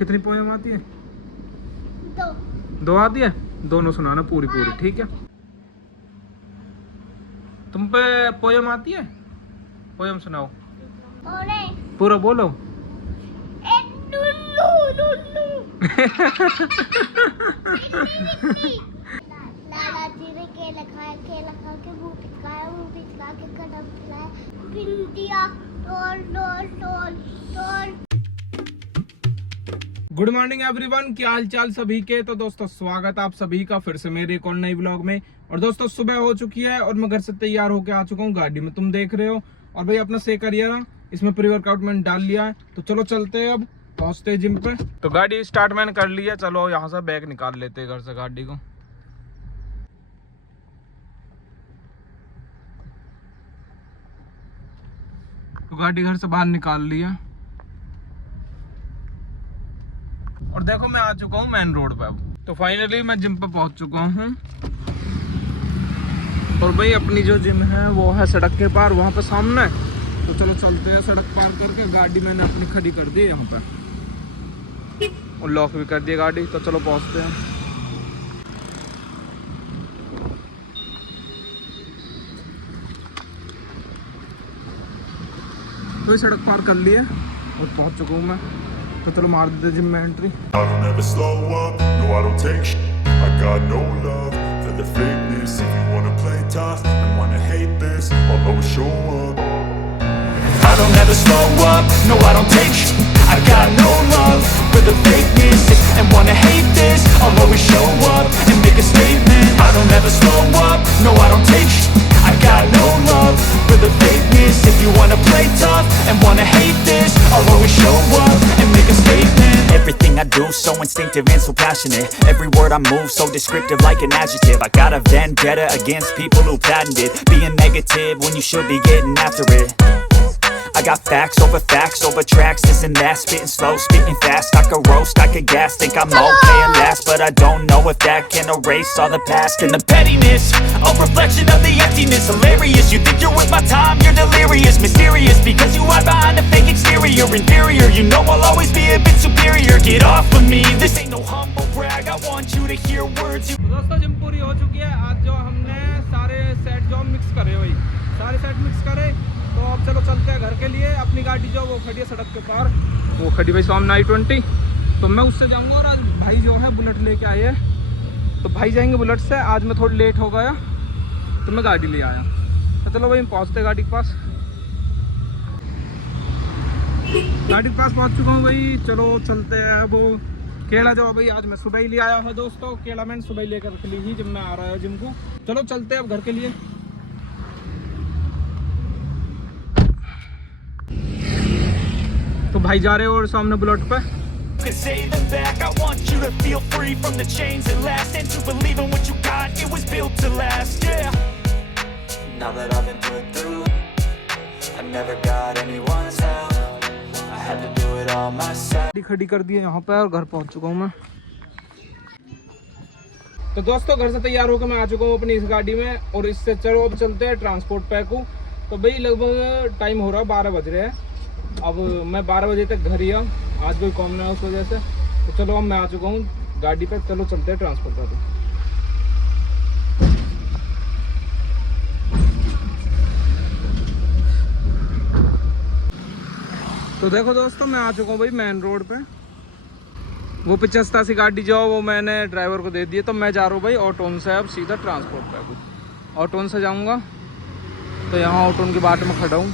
कितनी पोयम आती है? 2 2 आती है? दोनों सुनाना पूरी पूरी, ठीक है? तुम पे पोयम आती है? पोयम सुनाओ, ओरे पूरा बोलो। ए नुन्नू नुन्नू लाला जी ने केला खा के मुंह पिचका के कदम खिलाया, भिंडिया तोड़ तोड़ तोड़ तोड़। गुड मॉर्निंग एवरीवन, क्या हाल चाल सभी के। तो दोस्तों स्वागत आप सभी का फिर से मेरे एक और नई व्लॉग में। और दोस्तों सुबह हो चुकी है और मैं घर से तैयार होकर आ चुका हूँ गाड़ी में, तुम देख रहे हो। और भाई अपना से करियर इसमें प्री वर्कआउट मैंने डाल लिया है, तो चलो चलते हैं, अब पहुंचते हैं जिम पे। तो गाड़ी स्टार्ट मैंने कर ली है, चलो यहाँ से बैग निकाल लेते हैं घर से गाड़ी को। तो गाड़ी घर से बाहर निकाल ली है और देखो मैं आ चुका हूँ मेन रोड पे। अब तो फाइनली मैं जिम पे पहुंच चुका हूँ। और भाई अपनी जो जिम है वो है सड़क के पार, वहाँ पे सामने। तो चलो चलते हैं, सड़क पार करके। गाड़ी मैंने अपनी खड़ी कर दी है यहाँ पे और लॉक भी कर दिया गाड़ी। तो चलो पहुँचते हैं। तो सड़क पार कर ली है और पहुँच चुका हूँ मैं। तो चलो मार देते जिम में entry. I don't ever slow up, no I don't take shit. I got no love for the fakeness. If you wanna play tough and wanna hate this, I'll always show up. I don't ever slow up, no I don't take shit. I got no love for the fakeness. And wanna hate this, I'll always show up and make a statement. I don't ever slow up, no I don't take shit. I got no love for the fakeness. If you wanna play tough and wanna hate this, I'll always show up and make a statement. Everything I do so instinctive and so passionate. Every word I move so descriptive like an adjective. I got a vendetta against people who patented being negative when you should be getting after it. I got facts over tracks, this and that, spitting slow, spitting fast. I could roast, I could gas, think I'm okay at last, but I don't know if that can erase all the past. And the pettiness, a reflection of the emptiness. Hilarious, you think you're worth my time, you're delirious. Mysterious, because you hide behind a fake exterior. Inferior, you know I'll always be a bit superior. Get off of me, this ain't no humble brag. I want you to hear words you... दोस्तों gym पूरी हो चुकी है। आज जो हमने सारे set जो मिक्स करे भाई, सारे सेट मिक्स करे। तो अब चलो चलते हैं घर के लिए। अपनी गाड़ी जो वो खड़ी है सड़क के पार, वो खड़ी भाई सामने i20। तो मैं उससे जाऊंगा। और आज भाई जो है बुलेट लेके आए हैं, तो भाई जाएंगे बुलेट से। आज मैं थोड़ी लेट हो गया तो मैं गाड़ी ले आया। तो चलो भाई पहुंचते गाड़ी के पास। गाड़ी के पास पहुंच चुका हूँ भाई। चलो चलते हैं। वो केला जो भाई आज मैं सुबह ही ले आया है दोस्तों। केला मैंने सुबह ही लेकर रख ली ही जब मैं आ रहा है जिम को। चलो चलते हैं अब घर के लिए। तो भाई जा रहे हो और सामने बुलेट पे। can say them back. I want you to feel free from the chains that last, and to believe in what you got, it was built to last, yeah. Now that I've been put through, I never got anyone's help. I had to do it all myself. खड़ी कर दी है यहाँ पे और घर पहुँच चुका हूँ मैं। तो दोस्तों घर से तैयार होकर मैं आ चुका हूँ अपनी इस गाड़ी में। और इससे चलो अब चलते हैं ट्रांसपोर्ट पे को। तो भाई लगभग टाइम हो रहा है 12 बज रहे हैं। अब मैं 12 बजे तक घर ही हूँ, आज कोई काम नहीं है उस वजह से। तो चलो अब मैं आ चुका हूँ गाड़ी पे। चलो चलते हैं ट्रांसपोर्ट पे। तो देखो दोस्तों मैं आ चुका हूँ भाई मेन रोड पे। वो 85 गाड़ी जो वो मैंने ड्राइवर को दे दी है। तो मैं जा रहा हूँ भाई ऑटोन से अब सीधा ट्रांसपोर्ट पे। ऑटोन से जाऊँगा। तो यहाँ ऑटोन के बाट में खड़ा हूँ।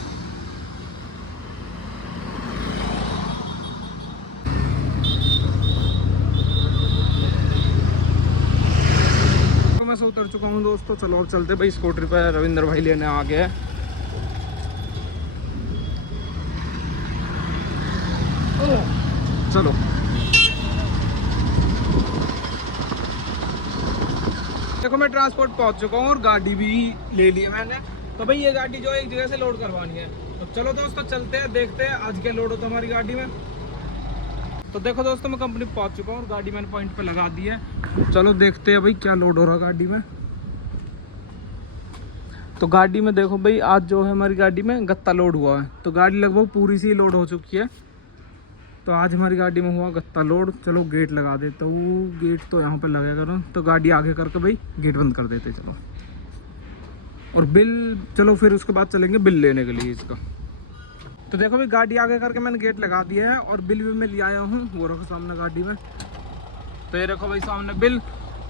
से उतर चुका हूँ दोस्तों। चलो और चलते भाई स्कूटर पे। रविंद्र भाई लेने आ गए। चलो देखो मैं ट्रांसपोर्ट पहुंच चुका हूँ और गाड़ी भी ले ली है मैंने। तो भाई ये गाड़ी जो है एक जगह से लोड करवानी है। तो चलो दोस्तों चलते हैं, देखते हैं आज क्या लोड होता है हमारी गाड़ी में। तो देखो दोस्तों मैं कंपनी पहुंच चुका हूँ और गाड़ी मैंने पॉइंट पे लगा दी है। चलो देखते हैं भाई क्या लोड हो रहा है गाड़ी में। तो गाड़ी में देखो भाई आज जो है हमारी गाड़ी में गत्ता लोड हुआ है। तो गाड़ी लगभग पूरी सी लोड हो चुकी है। तो आज हमारी गाड़ी में हुआ गत्ता लोड। चलो गेट लगा देता हूँ, गेट तो यहाँ पर लगेगा ना, तो गाड़ी आगे करके भाई गेट बंद कर देते। चलो और बिल, चलो फिर उसके बाद चलेंगे बिल लेने के लिए इसका। तो देखो भाई गाड़ी आगे करके मैंने गेट लगा दिया है और बिल भी मैं ले आया हूँ, वो रखो सामने गाड़ी में। तो ये रखो भाई सामने बिल।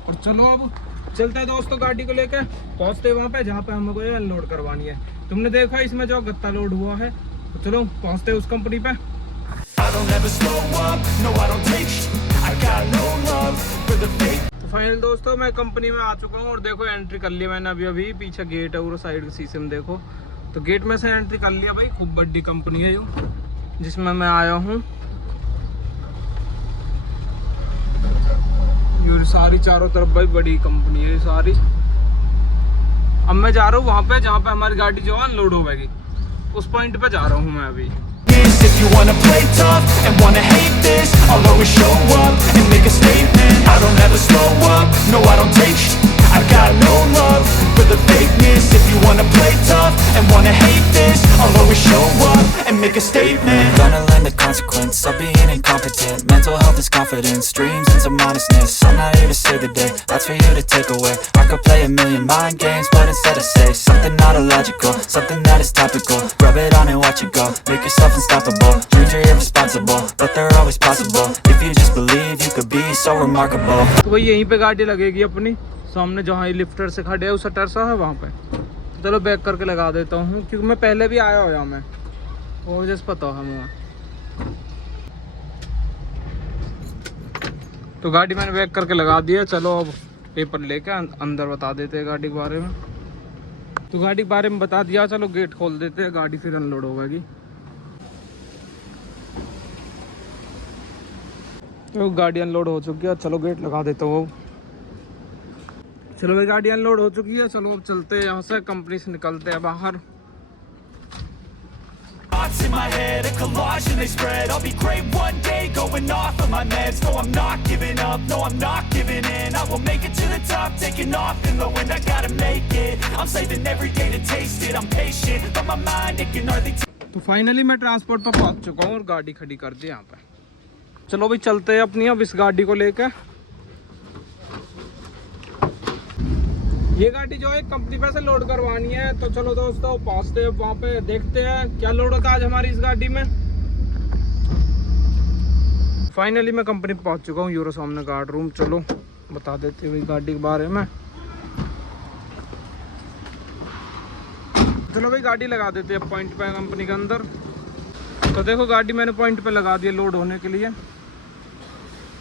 और चलो अब चलते हैं दोस्तों, गाड़ी को लेकर पहुँचते वहाँ पे जहाँ पे हमको ये अनलोड करवानी है। तुमने देखा इसमें जो गत्ता लोड हुआ है, तो चलो पहुँचते हैं उस कंपनी पे। तो फाइनल दोस्तों मैं कंपनी में आ चुका हूँ और देखो एंट्री कर लिया मैंने अभी पीछे गेट है और साइड के शीशे में देखो, तो गेट में से एंट्री कर लिया भाई। खूब बड़ी कंपनी है जो जिसमें मैं आया हूँ। ये सारी चारों तरफ भाई बड़ी कंपनी है सारी। अब मैं जा रहा हूँ वहाँ पे जहाँ पे हमारी गाड़ी जो है अनलोड होगी, उस पॉइंट पे जा रहा हूँ मैं अभी। If you wanna play tough and wanna hate this, I'll always show up and make a statement. I don't ever slow up, no I don't take sh**. I got no love for the fakeness. If you wanna play tough and wanna hate this, I'll always show up and make a statement. Gonna learn the consequence of being incompetent. Mental health is confidence, dreams and some honestness. I'm not here to save the day, that's for you to take away. I could play a million mind games, but instead I say something not illogical, something that is topical. Rub it on and watch it go, make yourself unstoppable. Dreams are irresponsible, but they're always possible. If you just believe, you could be so remarkable. तो भाई यहीं पे गाड़ी लगेगी अपनी सामने, जहाँ ये लिफ्टर से खड़े है उस टरसा है वहाँ पे। चलो बैक करके लगा देता हूँ, क्योंकि मैं पहले भी आया हुआ मैं, वो जैसे पता है मुझे। तो गाड़ी मैंने बैक करके लगा दिया। चलो अब पेपर लेके अंदर बता देते हैं गाड़ी के बारे में। तो गाड़ी के बारे में बता दिया, चलो गेट खोल देते हैं, गाड़ी फिर अनलोड होगी। तो गाड़ी अनलोड हो चुकी है, चलो गेट लगा देता हूँ। चलो भाई गाड़ी अनलोड हो चुकी है, चलो अब चलते हैं यहाँ से, कंपनी से निकलते हैं बाहर। Thoughts in my head, a collage and they spread. I'll be great one day, going off of my meds. No, I'm not giving up, no, I'm not giving in. I will make it to the top, taking off in the wind. I gotta make it, I'm saving every day to taste it. I'm patient, but my mind, it can hardly तो finally मैं transport पर पहुँच चुका हूँ और गाड़ी खड़ी कर दी यहाँ पे। चलो भाई चलते हैं अपनी अब इस गाड़ी को लेकर। ये गाड़ी जो है कंपनी पे से लोड करवानी है, तो चलो दोस्तों पहुँचते हैं वहाँ पे, देखते हैं क्या लोड होता है आज हमारी इस गाड़ी में। फाइनली मैं कंपनी पे पहुँच चुका हूँ, यूरो सामने गार्ड रूम। चलो बता देते हैं गाड़ी के बारे में। चलो भाई गाड़ी लगा देते हैं पॉइंट पे कंपनी के अंदर। तो देखो गाड़ी मैंने पॉइंट पे लगा दी लोड होने के लिए,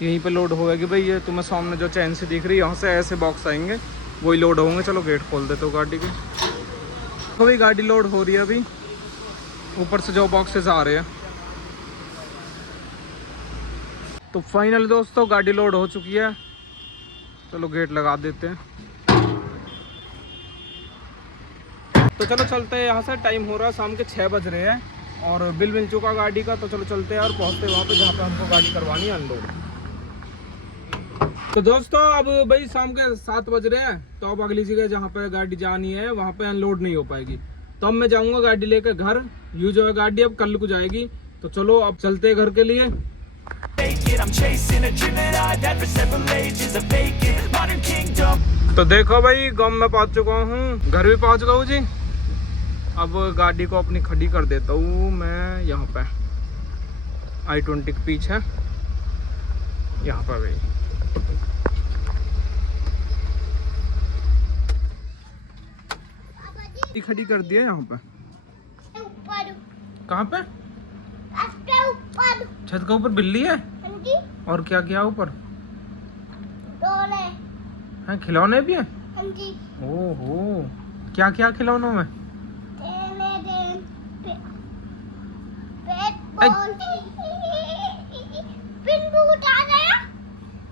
यहीं पे लोड होएगी भाई। ये तुम्हें सामने जो चैन से दिख रही है, यहाँ से ऐसे बॉक्स आएंगे, वही लोड होंगे। चलो गेट खोल देते हो गाड़ी की। तो भाई गाड़ी लोड हो रही है अभी, ऊपर से जो बॉक्सेस आ रहे हैं। तो फाइनल दोस्तों गाड़ी लोड हो चुकी है, चलो गेट लगा देते हैं। तो चलो चलते हैं यहाँ से, टाइम हो रहा है शाम के 6 बज रहे हैं और बिल मिल चुका गाड़ी का। तो चलो चलते हैं और पहुँचते हैं वहाँ पे जहाँ पे हमको गाड़ी करवानी है अनलोड। तो दोस्तों अब भाई शाम के 7 बज रहे हैं, तो अब अगली जगह जहाँ पे गाड़ी जानी है वहाँ पे अनलोड नहीं हो पाएगी, तो अब मैं जाऊँगा गाड़ी लेकर घर। यूँ जो है गाड़ी अब कल को जाएगी। तो चलो अब चलते हैं घर के लिए। तो देखो भाई गाँव में पहुँच चुका हूँ, घर भी पहुँच गया हूँ जी। अब गाड़ी को अपनी खड़ी कर देता हूँ मैं यहाँ पे, i20 के पीछे यहाँ पर भाई। खड़ी कर दिया यहाँ पे। ऊपर कहाँ पे? ऊपर छत के ऊपर बिल्ली है। हाँ जी, और क्या क्या ऊपर डोले है? खिलौने भी है? हाँ जी, ओहो, क्या क्या खिलौनों में? पिन उठा गया।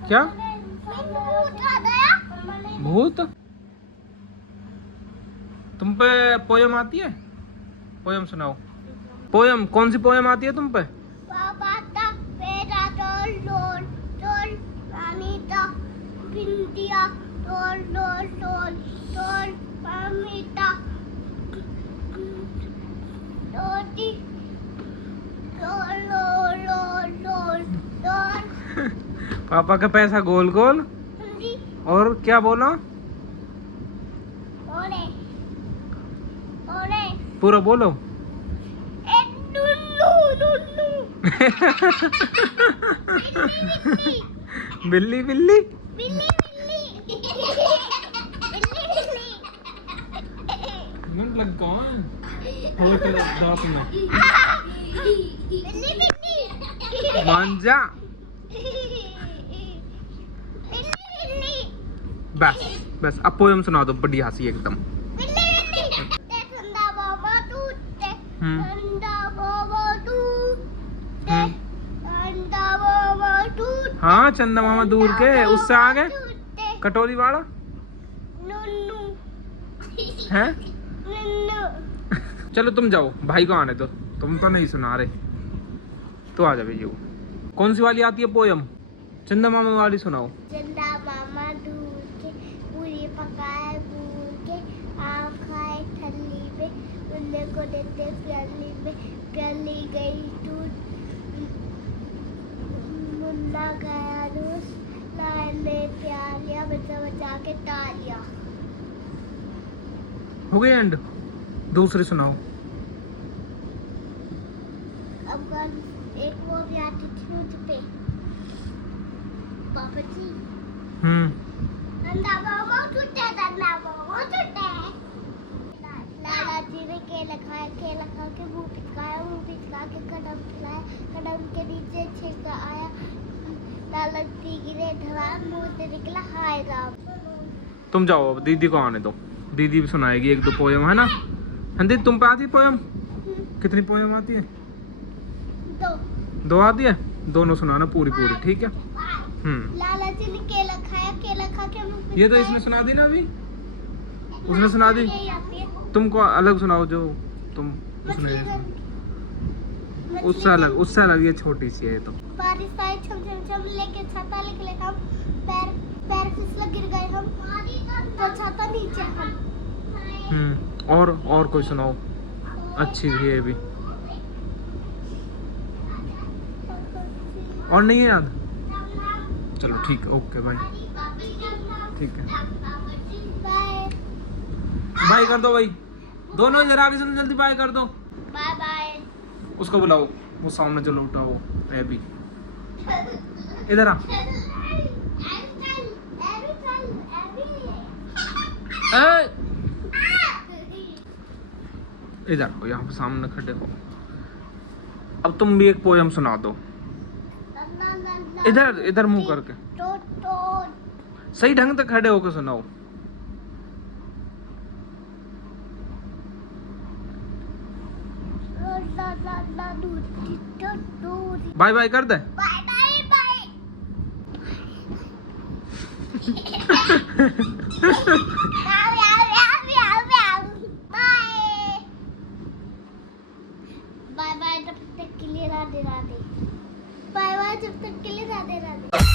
क्या पिन उठा गया। भूत? तुम पे पोयम आती है? पोयम सुनाओ। पोयम कौन सी पोयम आती है तुम पे? बाबा ता बेटा डोल डोल डोल रानी ता पिंडिया डोल डोल डोल डोल मामीता डोटी डोल डोल डोल पापा का पैसा गोल गोल। हिंदी और क्या बोलो? ओरे ओरे पूरा बोलो। ए नुन्नू नुन्नू बिल्ली बिल्ली। बिल्ली बिल्ली बिल्ली मिनट लग कौन होटल 10 में बिल्ली बिल्ली मान जा। बस बस अब पोयम सुना दो बढ़िया सी एकदम। ठंडा बाबा टूटे हम्म। ठंडा बाबा टूटे हम्म। ठंडा बाबा टूटे हाँ चंदा मामा दूर के उससे आगे टूटे कटोरी वाला नुन्नू है। नुन्नू चलो तुम जाओ, भाई को आने दो, तुम तो नहीं सुना रहे। तो आ जाओ भैया। कौन सी वाली आती है पोयम? चंदा मामा वाली सुनाओ। चंदा मामा दूर के पूरी पकाए भूल के आम खाए ठल्ली में मुन्ने को देते प्याली में प्याली गई टूट मुन्ना गया रूस लाइन में प्यालिया बचा बचा के तालिया। हो गई एंड? दूसरी सुनाओ। अब गान एक वो भी आती थी मुझ पे पापा जी ठंडा बाबा टूटे ठंडा बाबा टूटे लाला जी ने केला खा के मुंह पिचका के कदम खिलाया कदम के नीचे छिलका आया लाला जी गिरे ढलान मुंह से निकला हाय राम। तुम जाओ, अब दीदी को आने दो, दीदी भी सुनाएगी एक दो पोयम, है ना? हाँ दीदी तुम पे आती है पोयम? कितनी पोयम आती है? दो 2 आती है? दोनों सुनाना पूरी पूरी, ठीक है? लाला जी ने केला खा के मुंह ये तो इसने सुना दी ना अभी, उसने सुना दी। यही आती है तुमको अलग सुनाओ जो तुम उसने उससे अलग ये छोटी सी है ये तो। बारिश आई छम छम छम लेके छाता लेके हम पैर फिसला गिर गए हम तो छाता नीचे हम। और कोई सुनाओ अच्छी भी है भी। और नहीं है याद? चलो ठीक है, ओके बाय। ठीक है बाय बाय कर दो भाई, दोनों इधर आगे चलो, जल्दी बाय कर दो। Bye bye. उसको बुलाओ, वो सामने चलो उठाओ अभी। इधर आ। इधर आओ, यहाँ पे सामने खड़े हो। अब तुम भी एक पोयम सुना दो। इधर मुंह करके सही ढंग से खड़े होकर सुनाओ। बाय बाय कर दे। Bye bye bye bye bye जब तक के लिए राधे राधे। बाय बाय जब तक के लिए राधे राधे।